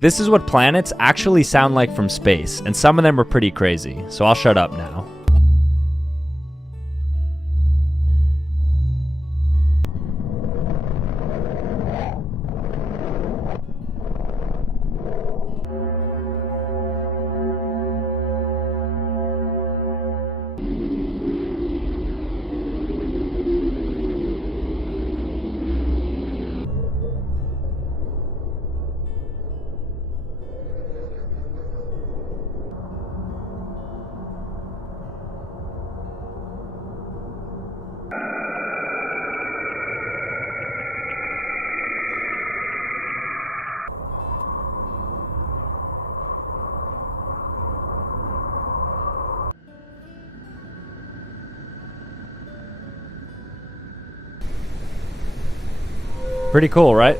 This is what planets actually sound like from space, and some of them are pretty crazy, so I'll shut up now. Pretty cool, right?